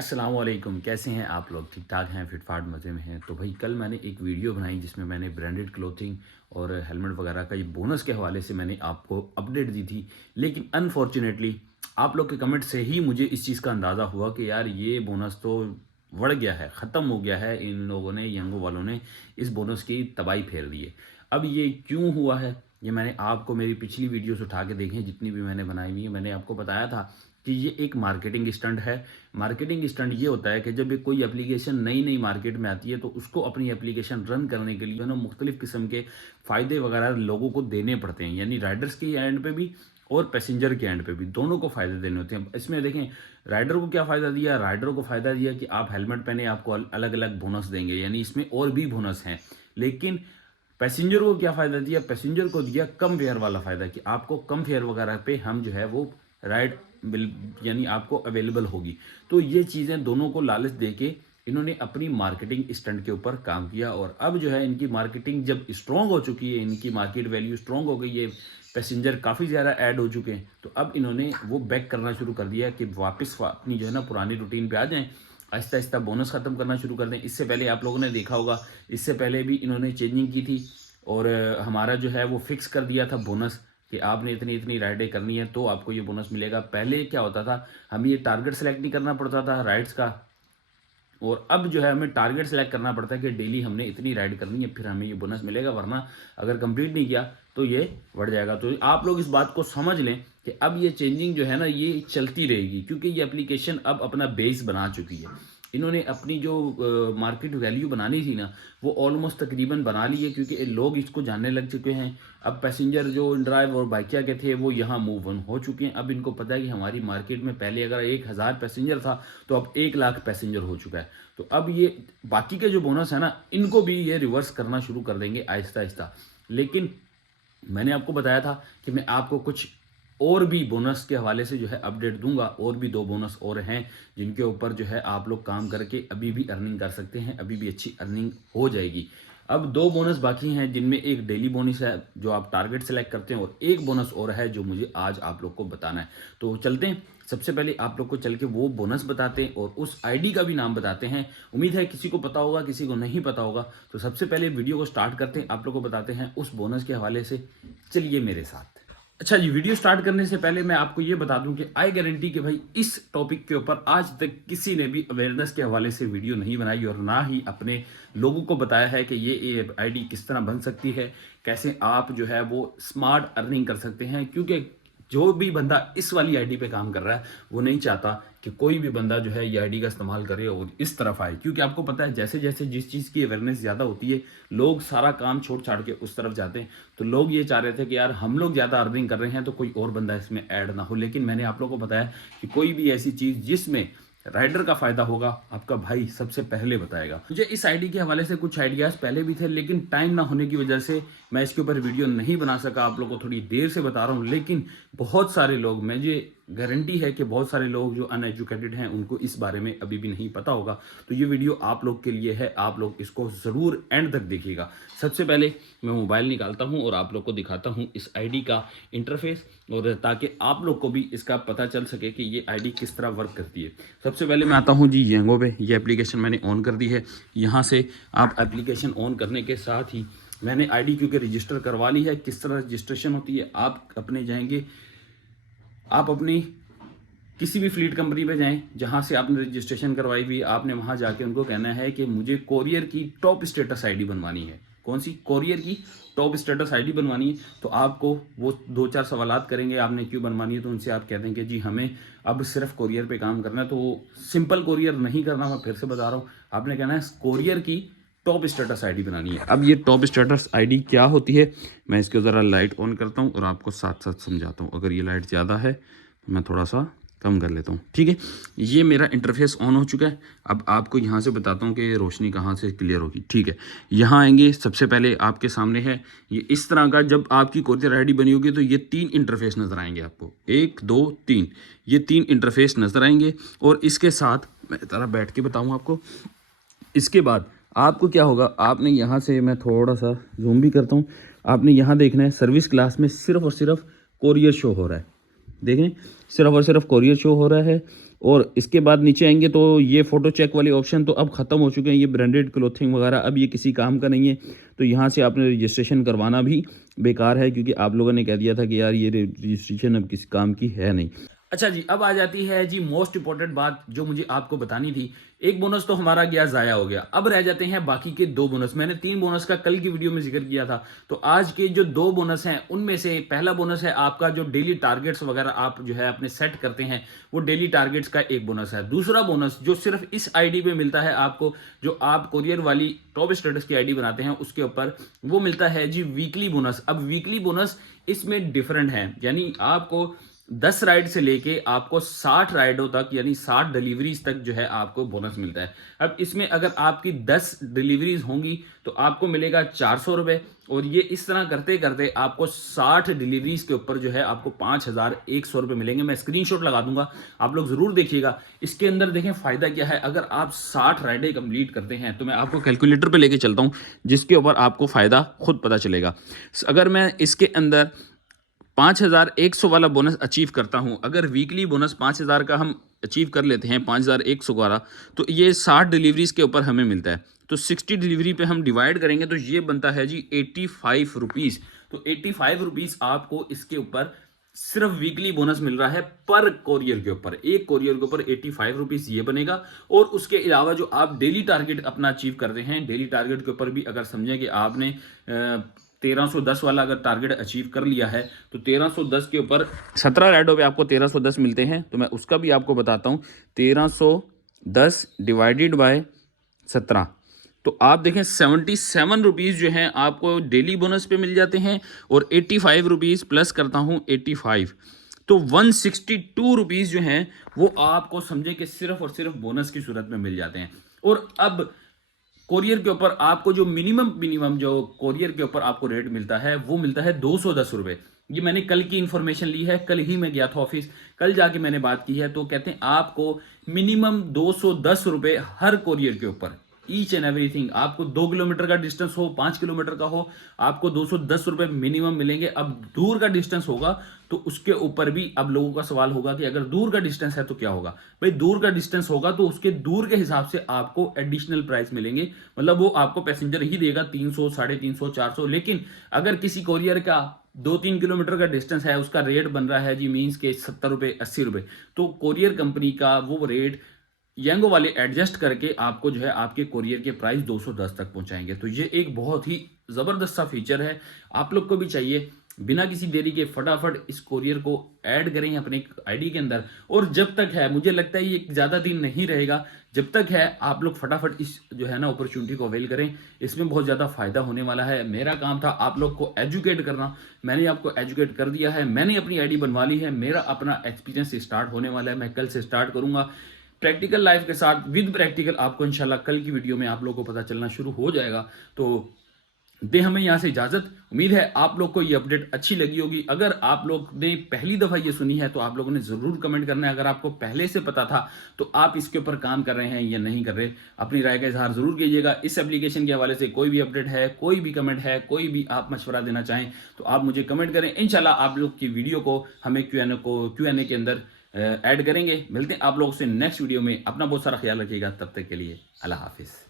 अस्सलाम वालेकुम। कैसे हैं आप लोग? ठीक ठाक हैं, फिट फाट मज़े में हैं। तो भाई कल मैंने एक वीडियो बनाई जिसमें मैंने ब्रांडेड क्लोथिंग और हेलमेट वगैरह का ये बोनस के हवाले से मैंने आपको अपडेट दी थी। लेकिन अनफॉर्चुनेटली आप लोग के कमेंट से ही मुझे इस चीज़ का अंदाज़ा हुआ कि यार ये बोनस तो बढ़ गया है, ख़त्म हो गया है। इन लोगों ने, यंगो वालों ने इस बोनस की तबाही फेर दी है। अब ये क्यों हुआ है, ये मैंने आपको मेरी पिछली वीडियोस उठा के देखें, जितनी भी मैंने बनाई हुई है। मैंने आपको बताया था कि ये एक मार्केटिंग स्टंट है। मार्केटिंग स्टंट ये होता है कि जब एक कोई एप्लीकेशन नई नई मार्केट में आती है तो उसको अपनी एप्लीकेशन रन करने के लिए ना मुख्तलिफ किस्म के फ़ायदे वगैरह लोगों को देने पड़ते हैं, यानी राइडर्स के एंड पे भी और पैसेंजर के एंड पे भी, दोनों को फ़ायदे देने होते हैं। इसमें देखें, राइडर को क्या फ़ायदा दिया? राइडर को फ़ायदा दिया कि आप हेलमेट पहने, आपको अलग अलग बोनस देंगे, यानी इसमें और भी बोनस हैं। लेकिन पैसेंजर को क्या फ़ायदा दिया? पैसेंजर को दिया कम फेयर वाला फ़ायदा कि आपको कम फेयर वगैरह पे हम जो है वो राइड बिल, यानी आपको अवेलेबल होगी। तो ये चीज़ें दोनों को लालच देके इन्होंने अपनी मार्केटिंग स्टंट के ऊपर काम किया, और अब जो है इनकी मार्केटिंग जब स्ट्रॉन्ग हो चुकी है, इनकी मार्केट वैल्यू स्ट्रॉन्ग हो गई है, पैसेंजर काफ़ी ज़्यादा ऐड हो चुके हैं, तो अब इन्होंने वो बैक करना शुरू कर दिया कि वापस अपनी जो है ना पुरानी रूटीन पे आ जाएं, आहिस्ता आहिस्ता बोनस ख़त्म करना शुरू कर दें। इससे पहले आप लोगों ने देखा होगा, इससे पहले भी इन्होंने चेंजिंग की थी और हमारा जो है वो फिक्स कर दिया था बोनस कि आपने इतनी इतनी राइडें करनी है तो आपको ये बोनस मिलेगा। पहले क्या होता था, हमें ये टारगेट सेलेक्ट नहीं करना पड़ता था राइड्स का, और अब जो है हमें टारगेट सेलेक्ट करना पड़ता है कि डेली हमने इतनी राइड करनी है, फिर हमें ये बोनस मिलेगा, वरना अगर कंप्लीट नहीं किया तो ये बढ़ जाएगा। तो आप लोग इस बात को समझ लें कि अब ये चेंजिंग जो है ना ये चलती रहेगी, क्योंकि ये एप्लीकेशन अब अपना बेस बना चुकी है। इन्होंने अपनी जो मार्केट वैल्यू बनानी थी ना, वो ऑलमोस्ट तकरीबन बना ली है, क्योंकि लोग इसको जानने लग चुके हैं। अब पैसेंजर जो ड्राइव और बाइकिया के थे वो यहाँ मूव ऑन हो चुके हैं। अब इनको पता है कि हमारी मार्केट में पहले अगर 1000 पैसेंजर था तो अब 1 लाख पैसेंजर हो चुका है। तो अब ये बाकी के जो बोनस है ना, इनको भी ये रिवर्स करना शुरू कर देंगे आहिस्ता आहिस्ता। लेकिन मैंने आपको बताया था कि मैं आपको कुछ और भी बोनस के हवाले से जो है अपडेट दूंगा, और भी 2 बोनस और हैं जिनके ऊपर जो है आप लोग काम करके अभी भी अर्निंग कर सकते हैं, अभी भी अच्छी अर्निंग हो जाएगी। अब 2 बोनस बाकी हैं, जिनमें एक डेली बोनस है जो आप टारगेट सेलेक्ट करते हैं, और एक बोनस और है जो मुझे आज आप लोग को बताना है। तो चलते हैं, सबसे पहले आप लोग को चल के वो बोनस बताते हैं और उस आईडी का भी नाम बताते हैं। उम्मीद है किसी को पता होगा, किसी को नहीं पता होगा। तो सबसे पहले वीडियो को स्टार्ट करते हैं, आप लोग को बताते हैं उस बोनस के हवाले से। चलिए मेरे साथ। अच्छा जी, वीडियो स्टार्ट करने से पहले मैं आपको ये बता दूं कि आई गारंटी कि भाई इस टॉपिक के ऊपर आज तक किसी ने भी अवेयरनेस के हवाले से वीडियो नहीं बनाई, और ना ही अपने लोगों को बताया है कि ये आईडी किस तरह बन सकती है, कैसे आप जो है वो स्मार्ट अर्निंग कर सकते हैं। क्योंकि जो भी बंदा इस वाली आईडी पे काम कर रहा है वो नहीं चाहता कि कोई भी बंदा जो है ये आईडी का इस्तेमाल करे और इस तरफ आए, क्योंकि आपको पता है जैसे जैसे जिस चीज़ की अवेयरनेस ज़्यादा होती है, लोग सारा काम छोड़ छाड़ के उस तरफ जाते हैं। तो लोग ये चाह रहे थे कि यार हम लोग ज़्यादा अर्निंग कर रहे हैं तो कोई और बंदा इसमें ऐड ना हो, लेकिन मैंने आप लोगों को बताया कि कोई भी ऐसी चीज़ जिसमें राइडर का फायदा होगा, आपका भाई सबसे पहले बताएगा। मुझे इस आईडी के हवाले से कुछ आइडियाज़ पहले भी थे, लेकिन टाइम ना होने की वजह से मैं इसके ऊपर वीडियो नहीं बना सका। आप लोगों को थोड़ी देर से बता रहा हूँ, लेकिन बहुत सारे लोग, मुझे गारंटी है कि बहुत सारे लोग जो अनएजुकेटेड हैं उनको इस बारे में अभी भी नहीं पता होगा। तो ये वीडियो आप लोग के लिए है, आप लोग इसको ज़रूर एंड तक देखिएगा। सबसे पहले मैं मोबाइल निकालता हूँ और आप लोग को दिखाता हूँ इस आईडी का इंटरफेस, और ताकि आप लोग को भी इसका पता चल सके कि ये आईडी किस तरह वर्क करती है। सबसे पहले मैं आता हूँ जी येंगो पे। ये एप्लीकेशन मैंने ऑन कर दी है। यहाँ से आप एप्लीकेशन ऑन करने के साथ ही मैंने आईडी क्योंकि रजिस्टर करवा ली है। किस तरह रजिस्ट्रेशन होती है, आप अपने जाएंगे, आप अपनी किसी भी फ्लीट कंपनी पे जाएं जहां से आपने रजिस्ट्रेशन करवाई हुई, आपने वहां जाके उनको कहना है कि मुझे कोरियर की टॉप स्टेटस आईडी बनवानी है। कौन सी? कोरियर की टॉप स्टेटस आईडी बनवानी है। तो आपको वो 2-4 सवालात करेंगे, आपने क्यों बनवानी है, तो उनसे आप कह देंगे जी हमें अब सिर्फ कोरियर पे काम करना है। तो सिंपल कोरियर नहीं करना, मैं फिर से बता रहा हूँ, आपने कहना है कोरियर की टॉप स्टेटस आईडी बनानी है। अब ये टॉप स्टेटस आईडी क्या होती है, मैं इसको ज़रा लाइट ऑन करता हूँ और आपको साथ साथ समझाता हूँ। अगर ये लाइट ज़्यादा है तो मैं थोड़ा सा कम कर लेता हूँ, ठीक है। ये मेरा इंटरफेस ऑन हो चुका है। अब आपको यहाँ से बताता हूँ कि रोशनी कहाँ से क्लियर होगी, ठीक है। यहाँ आएंगे, सबसे पहले आपके सामने है ये इस तरह का, जब आपकी कोरियर आईडी बनी होगी तो ये 3 इंटरफेस नज़र आएंगे आपको, 1 2 3, ये 3 इंटरफेस नज़र आएंगे। और इसके साथ मैं ज़रा बैठ के बताऊँ आपको, इसके बाद आपको क्या होगा, आपने यहाँ से, मैं थोड़ा सा जूम भी करता हूँ, आपने यहाँ देखना है सर्विस क्लास में सिर्फ और सिर्फ कोरियर शो हो रहा है। देखें, सिर्फ और सिर्फ कोरियर शो हो रहा है। और इसके बाद नीचे आएंगे तो ये फ़ोटो चेक वाले ऑप्शन तो अब ख़त्म हो चुके हैं, ये ब्रांडेड क्लोथिंग वगैरह अब ये किसी काम का नहीं है। तो यहाँ से आपने रजिस्ट्रेशन करवाना भी बेकार है, क्योंकि आप लोगों ने कह दिया था कि यार ये रजिस्ट्रेशन अब किसी काम की है नहीं। अच्छा जी, अब आ जाती है जी मोस्ट इंपॉर्टेंट बात जो मुझे आपको बतानी थी। एक बोनस तो हमारा गया ज़ाया हो गया, अब रह जाते हैं बाकी के 2 बोनस। मैंने 3 बोनस का कल की वीडियो में जिक्र किया था, तो आज के जो 2 बोनस हैं उनमें से पहला बोनस है आपका जो डेली टारगेट्स वगैरह आप जो है अपने सेट करते हैं, वो डेली टारगेट्स का एक बोनस है। दूसरा बोनस जो सिर्फ इस आईडी पे मिलता है आपको, जो आप कोरियर वाली टॉप स्टेटस की आईडी बनाते हैं उसके ऊपर, वो मिलता है जी वीकली बोनस। अब वीकली बोनस इसमें डिफरेंट है, यानी आपको 10 राइड से लेके आपको 60 राइडों तक यानी 60 डिलीवरीज तक जो है आपको बोनस मिलता है। अब इसमें अगर आपकी 10 डिलीवरीज होंगी तो आपको मिलेगा 400 रुपये, और ये इस तरह करते करते आपको 60 डिलीवरीज के ऊपर जो है आपको 5100 रुपये मिलेंगे। मैं स्क्रीनशॉट लगा दूंगा, आप लोग जरूर देखिएगा। इसके अंदर देखें फ़ायदा क्या है। अगर आप 60 राइडें कंप्लीट करते हैं तो मैं आपको कैलकुलेटर पे लेके चलता हूँ, जिसके ऊपर आपको फ़ायदा खुद पता चलेगा। अगर मैं इसके अंदर 5100 वाला बोनस अचीव करता हूं, अगर वीकली बोनस 5000 का हम अचीव कर लेते हैं 5100 वाला, तो ये 60 डिलीवरीज के ऊपर हमें मिलता है। तो 60 डिलीवरी पे हम डिवाइड करेंगे तो ये बनता है जी 85 रुपीज़। तो 85 रुपीज़ आपको इसके ऊपर सिर्फ वीकली बोनस मिल रहा है पर कोरियर के ऊपर। एक कोरियर के ऊपर 85 रुपीज़ ये बनेगा। और उसके अलावा जो आप डेली टारगेट अपना अचीव करते हैं, डेली टारगेट के ऊपर भी अगर समझें कि आपने 1310 वाला अगर टारगेट अचीव कर लिया है, तो 1310 के ऊपर 17 राइडों पे आपको 1310 मिलते हैं। तो मैं उसका भी आपको बताता हूँ, 1310 डिवाइडेड बाय 17, तो आप देखें 77 रुपीज़ जो हैं आपको डेली बोनस पे मिल जाते हैं, और 85 रुपीज़ प्लस करता हूँ 85, तो 162 रुपीज़ जो हैं वो आपको समझे कि सिर्फ और सिर्फ बोनस की सूरत में मिल जाते हैं। और अब कोरियर के ऊपर आपको जो मिनिमम जो कोरियर के ऊपर आपको रेट मिलता है वो मिलता है 210 रुपये। ये मैंने कल की इंफॉर्मेशन ली है, कल ही मैं गया था ऑफिस, कल जाके मैंने बात की है। तो कहते हैं आपको मिनिमम 210 रुपये हर कोरियर के ऊपर, ईच एंड एवरीथिंग। आपको 2 किलोमीटर का डिस्टेंस हो, 5 किलोमीटर का हो, आपको 210 रुपये मिनिमम मिलेंगे। अब दूर का डिस्टेंस होगा तो उसके ऊपर भी अब लोगों का सवाल होगा कि अगर दूर का डिस्टेंस है तो क्या होगा। भाई दूर का डिस्टेंस होगा तो उसके दूर के हिसाब से आपको एडिशनल प्राइस मिलेंगे, मतलब वो आपको पैसेंजर ही देगा 300, 350, 400। लेकिन अगर किसी कोरियर का 2-3 किलोमीटर का डिस्टेंस है, उसका रेट बन रहा है जी मीन्स के 70 रुपये, 80 रुपये, तो कोरियर कंपनी का वो रेट यंगो वाले एडजस्ट करके आपको जो है आपके कोरियर के प्राइस 210 तक पहुंचाएंगे। तो ये एक बहुत ही ज़बरदस्त सा फीचर है, आप लोग को भी चाहिए बिना किसी देरी के फटाफट इस कोरियर को ऐड करें अपने आईडी के अंदर। और जब तक है, मुझे लगता है ये ज़्यादा दिन नहीं रहेगा, जब तक है आप लोग फटाफट इस जो है ना अपॉर्चुनिटी को अवेल करें। इसमें बहुत ज़्यादा फ़ायदा होने वाला है। मेरा काम था आप लोग को एजुकेट करना, मैंने आपको एजुकेट कर दिया है, मैंने अपनी आईडी बनवा ली है, मेरा अपना एक्सपीरियंस स्टार्ट होने वाला है। मैं कल से स्टार्ट करूँगा प्रैक्टिकल लाइफ के साथ, विद प्रैक्टिकल। आपको इंशाल्लाह कल की वीडियो में आप लोगों को पता चलना शुरू हो जाएगा। तो दे हमें यहाँ से इजाज़त। उम्मीद है आप लोग को ये अपडेट अच्छी लगी होगी। अगर आप लोग ने पहली दफ़ा ये सुनी है तो आप लोगों ने ज़रूर कमेंट करना है। अगर आपको पहले से पता था तो आप इसके ऊपर काम कर रहे हैं या नहीं कर रहे, अपनी राय का इजहार ज़रूर कीजिएगा। इस एप्लीकेशन के हवाले से कोई भी अपडेट है, कोई भी कमेंट है, कोई भी आप मशवरा देना चाहें तो आप मुझे कमेंट करें। इंशाल्लाह आप लोग की वीडियो को हमें Q&A के अंदर ऐड करेंगे। मिलते हैं आप लोगों से नेक्स्ट वीडियो में। अपना बहुत सारा ख्याल रखिएगा, तब तक के लिए अल्लाह हाफिज़।